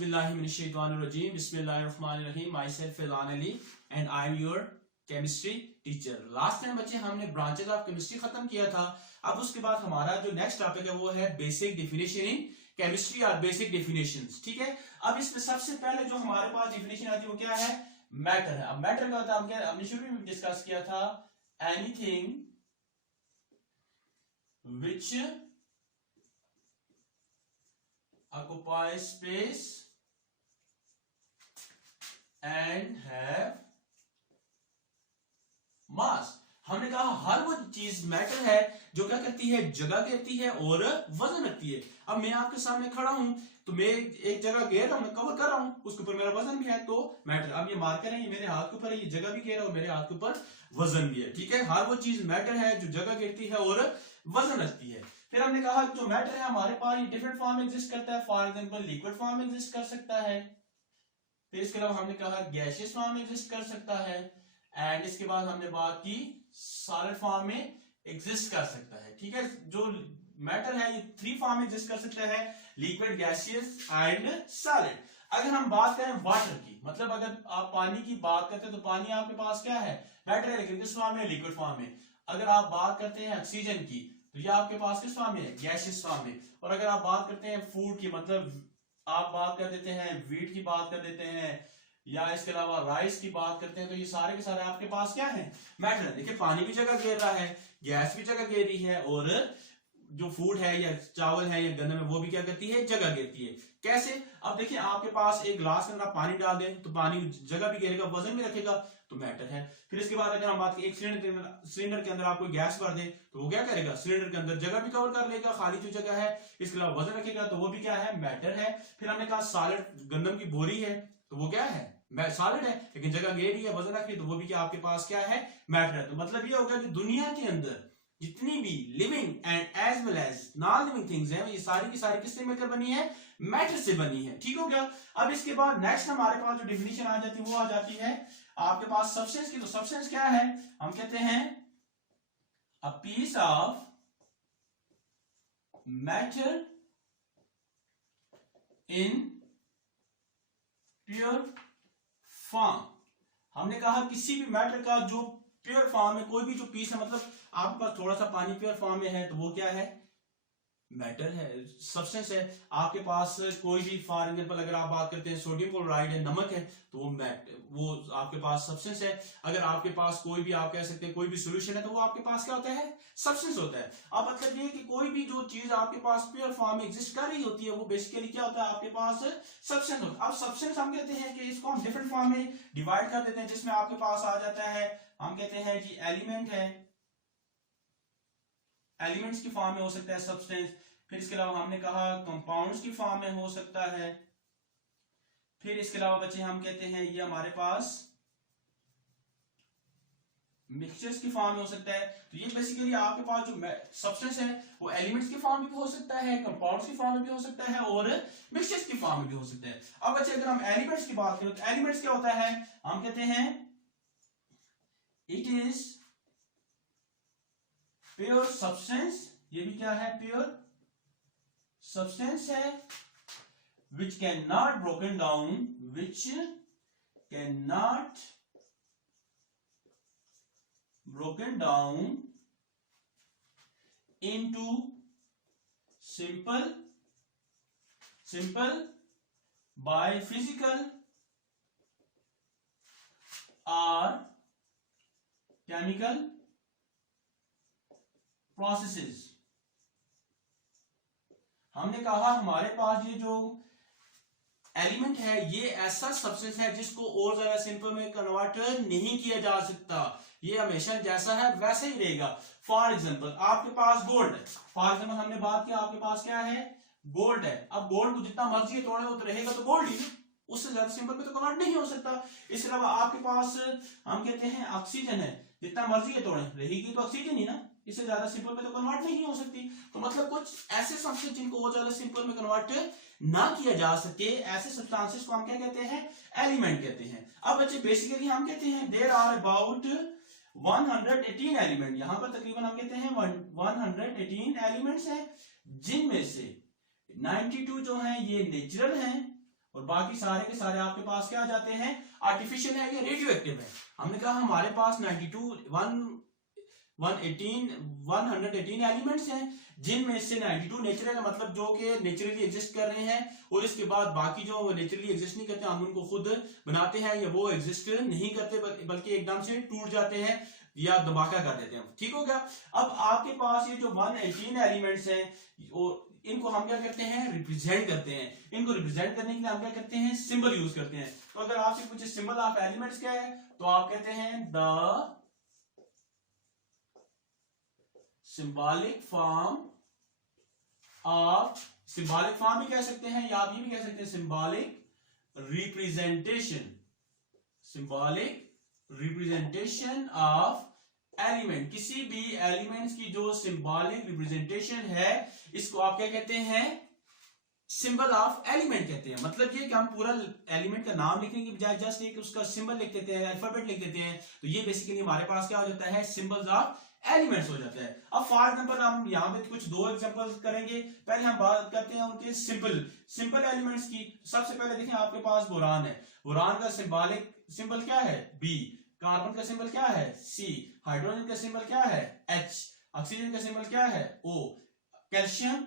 Auzubillahiminash-shaytanir-rajim. Bismillahir-rahmanir-rahim. Myself Fazan Ali and I am your chemistry teacher. Last time बच्चे हमने branches of chemistry खत्म किया था. अब उसके बाद हमारा जो नेक्स्ट टॉपिक है वो है बेसिक डेफिनेशन इन केमिस्ट्री और बेसिक डेफिनेशंस. ठीक है. अब इसमें सबसे पहले जो हमारे पास डेफिनेशन आती है वो क्या है? मैटर है. अब मैटर क्या होता है हमने शुरू में डिस्कस किया था. Anything which occupies space and have mass. हमने कहा हर वो चीज मैटर है जो क्या करती है, जगह घेरती है और वजन रखती है. अब मैं आपके सामने खड़ा हूं तो मैं एक जगह घेर रहा हूं, मैं कवर कर रहा हूं, उसके ऊपर मेरा वजन भी है तो मैटर. अब ये मार्कर है, ये मेरे हाथ के ऊपर है, ये जगह भी घेरा और मेरे हाथ के ऊपर वजन भी है. ठीक है. हर वो चीज मैटर है जो जगह घेरती है और वजन रखती है. फिर हमने कहा जो मैटर है हमारे पास ये डिफरेंट फॉर्म में एग्जिस्ट करता है. फॉर एग्जांपल लिक्विड फॉर्म में एग्जिस्ट कर सकता है. फिर इसके अलावा हमने कहा गैसियस फॉर्म में एग्जिस्ट कर सकता है. एंड इसके बाद हमने बात की सॉलिड फॉर्म में एग्जिस्ट कर सकता है. ठीक है. जो मैटर है ये थ्री फॉर्म में एग्जिस्ट कर सकता है, लिक्विड, गैसियस एंड सॉलिड. अगर हम बात करें वाटर की, मतलब अगर आप पानी की बात करते हैं तो पानी आपके पास क्या है? मैटर है, लेकिन किस फॉर्म में? लिक्विड फॉर्म में. अगर आप बात करते हैं ऑक्सीजन की तो ये आपके पास किस फॉर्म में है? गैसियस फॉर्म में. और अगर आप बात करते हैं फूड की, मतलब आप बात कर देते हैं व्हीट की बात कर देते हैं या इसके अलावा राइस की बात करते हैं तो ये सारे के सारे आपके पास क्या है? मैटर है. देखिए पानी भी जगह घेर रहा है, गैस भी जगह घेर रही है और जो फूड है या चावल है या गन्ना में वो भी क्या करती है? जगह घेरती है. कैसे? अब देखिए आपके पास एक ग्लास के अंदर आप पानी डाल दें तो पानी जगह भी घेरेगा, वजन भी रखेगा तो मैटर है. फिर इसके बाद अगर हम बात करें एक सिलेंडर के अंदर आप कोई गैस भर दें तो वो क्या करेगा? सिलेंडर के अंदर जगह भी कवर कर लेगा, खाली जो जगह है. इसके अलावा वजन रखेगा तो वो भी क्या है? मैटर है. फिर हमने कहा सॉलिड, गंदम की बोरी है तो वो क्या है? सॉलिड है, लेकिन जगह घेर रही है, वजन रख रही है तो वो भी क्या आपके पास क्या है? मैटर है. तो मतलब ये होगा कि दुनिया के अंदर जितनी भी living and as well as non living things हैं ये सारी की सारी किससे मिलकर बनी है? मैटर से बनी है. ठीक हो गया. अब इसके बाद नेक्स्ट हमारे पास जो डेफिनेशन आ जाती है वो आ जाती है आपके पास सब्सटेंस की. तो सब्सटेंस क्या है? हम कहते हैं a piece of matter in pure form. हमने कहा किसी भी मैटर का जो प्योर फॉर्म में कोई भी जो पीस है, मतलब आपके पास थोड़ा सा पानी प्योर फॉर्म में है तो वो क्या है? मैटर है, सब्सटेंस है. आपके पास कोई भी फॉर एग्जांपल अगर आप बात करते हैं सोडियम क्लोराइड है, नमक है तो वो आपके पास सब्सटेंस है. अगर आपके पास कोई भी आप कह सकते हैं कोई भी सॉल्यूशन है तो वो आपके पास क्या होता है? सब्सटेंस होता है. अब मतलब ये कि कोई भी जो चीज आपके पास प्योर फॉर्म में एग्जिस्ट कर रही होती है वो बेसिकली क्या होता है? आपके पास सब्सटेंस होता है. अब सब्सटेंस हम कहते हैं कि इसको हम डिफरेंट फॉर्म में डिवाइड कर देते हैं, जिसमें आपके पास आ जाता है हम कहते हैं जी एलिमेंट है, एलिमेंट्स की फॉर्म में हो सकता है सब्सटेंस. फिर इसके अलावा हमने कहा कंपाउंड्स की फॉर्म में हो सकता है. फिर इसके अलावा बच्चे हम कहते हैं ये हमारे पास मिक्सचर्स की फॉर्म में हो सकता है. तो ये बेसिकली आपके पास जो सब्सटेंस है वो एलिमेंट्स की फॉर्म में भी हो सकता है, कंपाउंड्स की फॉर्म में भी हो सकता है और मिक्सचर्स की फॉर्म में भी हो सकता है. अब बच्चे अगर हम एलिमेंट्स की बात करें तो एलिमेंट्स क्या होता है? हम कहते हैं इट इज प्योर सब्सटेंस. ये भी क्या है? प्योर सब्सटेंस है which cannot broken down into simple by physical or chemical processes. हमने कहा हमारे पास ये जो एलिमेंट है ये ऐसा सब्सटेंस है जिसको और ज्यादा सिंपल में कन्वर्ट नहीं किया जा सकता. ये हमेशा जैसा है वैसा ही रहेगा. फॉर एग्जांपल आपके पास गोल्ड है. फॉर एग्जांपल हमने बात किया आपके पास क्या है? गोल्ड है. अब गोल्ड को जितना मर्जी तोड़े वो तो रहेगा तो गोल्ड ही, उससे ज्यादा सिंपल में तो कन्वर्ट नहीं हो सकता. इसके अलावा आपके पास हम कहते हैं ऑक्सीजन है, जितना मर्जी तोड़े रहेगी तो ऑक्सीजन ही ना, इससे ज्यादा सिंपल में तो कन्वर्ट नहीं हो सकती. तो मतलब कुछ ऐसे सब्सटेंस जिनको और ज्यादा सिंपल में कन्वर्ट ना किया जा सके, ऐसे सब्सटेंसेस को हम क्या कहते हैं? एलिमेंट कहते हैं. अब बच्चे बेसिकली हम कहते हैं देयर आर अबाउट 118 एलिमेंट. यहां पर तकरीबन हम कहते हैं 118 एलिमेंट्स हैं, जिनमें से 92 जो हैं ये नेचुरल हैं और बाकी सारे के सारे आपके पास क्या आ जाते हैं, आर्टिफिशियल है या रेडियो एक्टिव है। हमने कहा हमारे पास 118 एलिमेंट्स हैं, जिनमें से 92 नेचुरल है, मतलब जो कि नेचुरली एग्जिस्ट कर रहे हैं, और इसके बाद बाकी जो नेचुरली एग्जिस्ट नहीं करते हम उनको खुद बनाते हैं, या वो एग्जिस्ट नहीं करते बल्कि एकदम से टूट जाते हैं या धमाका कर देते हैं। ठीक हो गया। अब आपके पास ये जो 118 एलिमेंट्स हैं, इनको हम क्या करते हैं, रिप्रेजेंट करते हैं। इनको रिप्रेजेंट करने के लिए हम क्या करते हैं, सिंबल यूज करते हैं। तो अगर आपसे पूछे सिंबल ऑफ एलिमेंट्स क्या है, तो आप कहते हैं the symbolic form of, symbolic form भी कह सकते हैं या आप ये भी कह सकते हैं symbolic representation, symbolic representation of element. किसी भी एलिमेंट्स की जो सिंबॉलिक रिप्रेजेंटेशन है, इसको आप क्या कहते हैं, सिंबल ऑफ एलिमेंट कहते हैं। मतलब ये कि हम पूरा एलिमेंट का नाम लिखने की बजाय जस्ट एक उसका सिंबल लिख देते हैं, अल्फाबेट लिख देते हैं, तो ये बेसिकली हमारे पास क्या हो जाता है, सिंबल्स ऑफ एलिमेंट्स हो जाता है। अब फॉर एग्जांपल हम यहाँ पे कुछ दो एग्जांपल करेंगे। पहले हम बात करते हैं उनके सिंपल एलिमेंट्स की। सबसे पहले देखें आपके पास बोरान है, बोरान का सिंबॉलिक सिंबल क्या है, बी। कार्बन का सिंबल क्या है, सी। हाइड्रोजन का सिंबल क्या है, एच। ऑक्सीजन का सिंबल क्या है, O. Calcium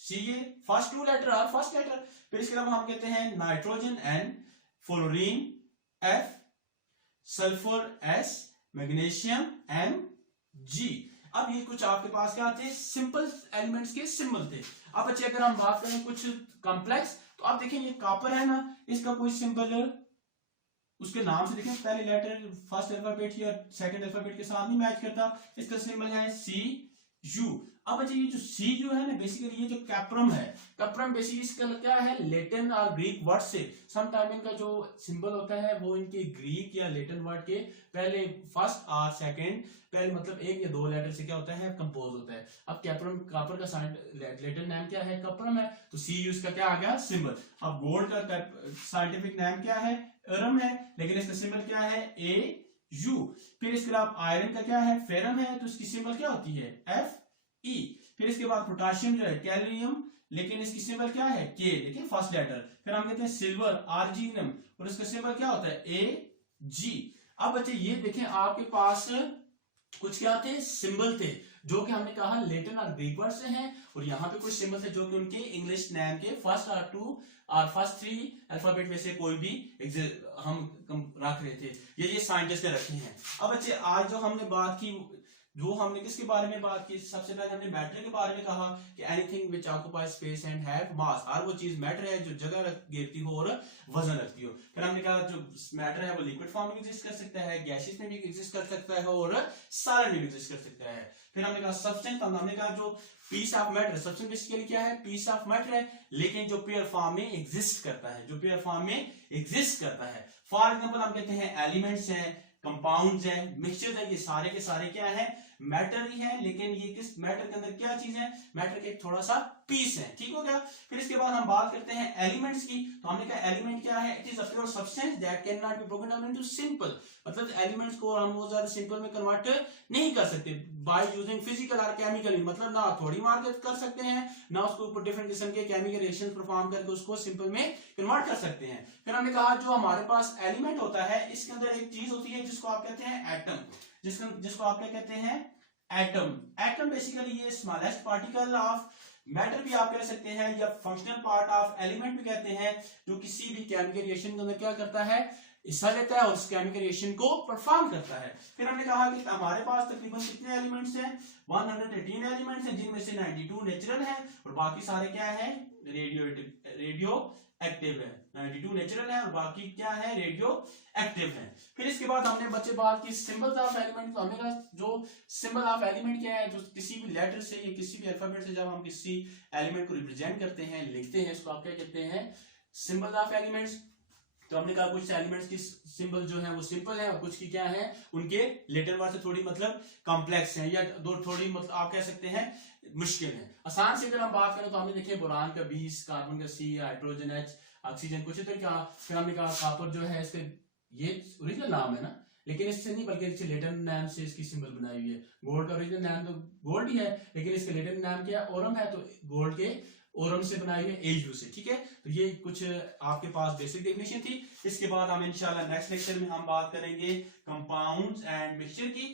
Ca, first two letter और फर्स्ट लेटर। फिर इसके अलावा हम कहते हैं nitrogen N, fluorine F, sulphur S, magnesium Mg। अब ये कुछ आपके पास क्या आते हैं, सिंपल एलिमेंट्स के सिंबल थे। अब बच्चे अगर हम बात करें कुछ कॉम्प्लेक्स, तो आप देखें ये कॉपर है ना, इसका कोई सिंबल उसके नाम से देखें, पहले लेटर फर्स्ट अल्फाबेट या सेकंड अल्फाबेट के साथ नहीं मैच करता, इसका सिंबल है Cu। अब अच्छा ये जो सी जो है ना, बेसिकली ये जो कैप्रम है, कैप्रम बेसिकली इसका क्या है, लेटिन और ग्रीक वर्ड से समटाइम इनका जो सिंबल होता है वो इनके ग्रीक या लेटिन वर्ड के पहले फर्स्ट और सेकंड पहले मतलब एक या दो लेटर से क्या होता है, कंपोज होता है। अब कैप्रम, कॉपर का लेटिन नेम क्या है, कपरम है, तो सी यू इसका क्या आ गया, सिंबल। अब गोल्ड का साइंटिफिक नेम क्या है, अरम है, लेकिन इसका सिंबल क्या है, ए यू। फिर इसके बाद आयरन का क्या है, फेरम है, तो इसकी सिंबल क्या होती है, एफ ई। फिर इसके बाद पोटाशियम जो है कैल्शियम, लेकिन इसकी सिंबल क्या है, के, लेकिन फर्स्ट लेटर। फिर हम कहते हैं सिल्वर आर्जिनम, और इसका सिंबल क्या होता है, ए जी। अब बच्चे ये देखें आपके पास कुछ क्या थे, सिंबल थे, जो कि हमने कहा लेटिन और ग्रीक वर्ड से हैं, और यहाँ पे कुछ सिंबल थे जो कि उनके इंग्लिश नेम के फर्स्ट और टू और फर्स्ट थ्री अल्फाबेट में से कोई भी हम रख रहे थे, ये साइंटिस्ट ने रखे हैं। अब बच्चे आज जो हमने बात की, जो हमने किसके बारे में बात की, सबसे पहले हमने मैटर के बारे में कहा कि anything which occupies space and have mass, हर वो चीज मैटर है जो जगह घेरती हो और वजन रखती हो। फिर हमने कहा जो मैटर है वो लिक्विड फॉर्म में एग्जिस्ट कर सकता है, गैसेस में भी एग्जिस्ट कर सकता है और सॉलिड में भी एग्जिस्ट कर सकता है। फिर हमने कहा सब्सटेंस, हमने कहा जो piece of matter, substance basically क्या है, पीस ऑफ मैटर है, लेकिन जो प्योर फॉर्म में एग्जिस्ट करता है, जो प्योर फॉर्म में एग्जिस्ट करता है। फॉर एग्जांपल हम कहते हैं एलिमेंट्स हैं, कंपाउंड्स हैं, मिक्सचर है, ये सारे के सारे क्या है, मैटर ही है, लेकिन ये किस मैटर के अंदर क्या चीज है, मैटर के थोड़ा सा पीस है। ठीक हो गया। फिर इसके बाद हम बात करते हैं एलिमेंट्स की, तो हमने कहा एलिमेंट क्या है, it is a pure substance that can not be broken down into simple, मतलब एलिमेंट्स को हम वो ज्यादा सिंपल में कन्वर्ट नहीं कर सकते बाय यूजिंग फिजिकल और केमिकल, मतलब ना थोड़ी मार कर सकते हैं, ना उसको ऊपर डिफरेंट किस्म के केमिकल रिएक्शंस परफॉर्म करके उसको सिंपल में कन्वर्ट कर सकते हैं। फिर हमने कहा जो हमारे पास एलिमेंट होता है, इसके अंदर एक चीज होती है जिसको आप कहते हैं एटम, जिसको आप क्या कहते हैं, एटम। एटम बेसिकली ये स्मॉलेस्ट पार्टिकल ऑफ मैटर भी आप कह सकते हैं, या फंक्शनल पार्ट ऑफ एलिमेंट भी कहते हैं, जो किसी भी केमिकल रिएक्शन के अंदर क्या करता है, हिस्सा लेता है और उस केमिकल रिएक्शन को परफॉर्म करता है। फिर हमने कहा कि हमारे पास तकरीबन कितने एलिमेंट्स हैं, 118 एलिमेंट्स हैं, जिनमें से 92 नेचुरल हैं और बाकी सारे क्या है, रेडियो एक्टिव है। 92 नेचुरल है और बाकी क्या है, रेडियो एक्टिव है। फिर इसके बाद हमने बच्चे बात की सिंबल्स ऑफ एलिमेंट, तो हमने कहा जो सिंबल ऑफ एलिमेंट क्या है, जो किसी भी लेटर से या किसी भी अल्फाबेट से जब हम किसी एलिमेंट को रिप्रेजेंट करते हैं, लिखते हैं, इसको आप क्या कहते हैं, सिंबल ऑफ एलिमेंट्स। तो हमने कहा कुछ एलिमेंट्स की सिंबल जो है वो सिंपल है और कुछ की क्या है, उनके लेटर वर्ड से थोड़ी मतलब कॉम्प्लेक्स है, या दो थोड़ी मतलब आप कह सकते हैं मुश्किल है। आसान से अगर हम बात करें तो हमने देखे बोरान का 20, कार्बन का C, हाइड्रोजन H, ऑक्सीजन कुछ इधर का। फिर हमने कहा कॉपर जो है इसके ये ओरिजिनल नाम है ना, लेकिन इससे नहीं बल्कि इससे लेटर नाम से इसकी सिंबल बनाई हुई है। गोल्ड का ओरिजिनल नाम तो गोल्ड ही है, लेकिन इसके लेटर नाम क्या है, ओरम है, तो गोल्ड के ओरम से बनाए हुए एयू से। ठीक है, तो ये कुछ आपके पास बेसिक डेफिनेशन थी। इसके बाद हम इंशाल्लाह नेक्स्ट लेक्चर में हम बात करेंगे कंपाउंड्स एंड मिक्सचर की।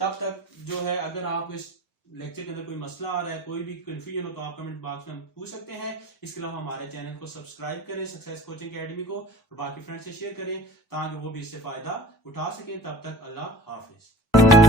तब तक जो है, अगर आप इस लेक्चर के अंदर कोई मसला आ रहा है, कोई भी कंफ्यूजन हो, तो आप कमेंट बॉक्स में पूछ सकते हैं। इसके अलावा हमारे चैनल को सब्सक्राइब करें, सक्सेस कोचिंग अकेडमी को, और बाकी फ्रेंड्स से शेयर करें ताकि वो भी इससे फायदा उठा सकें। तब तक अल्लाह हाफिज।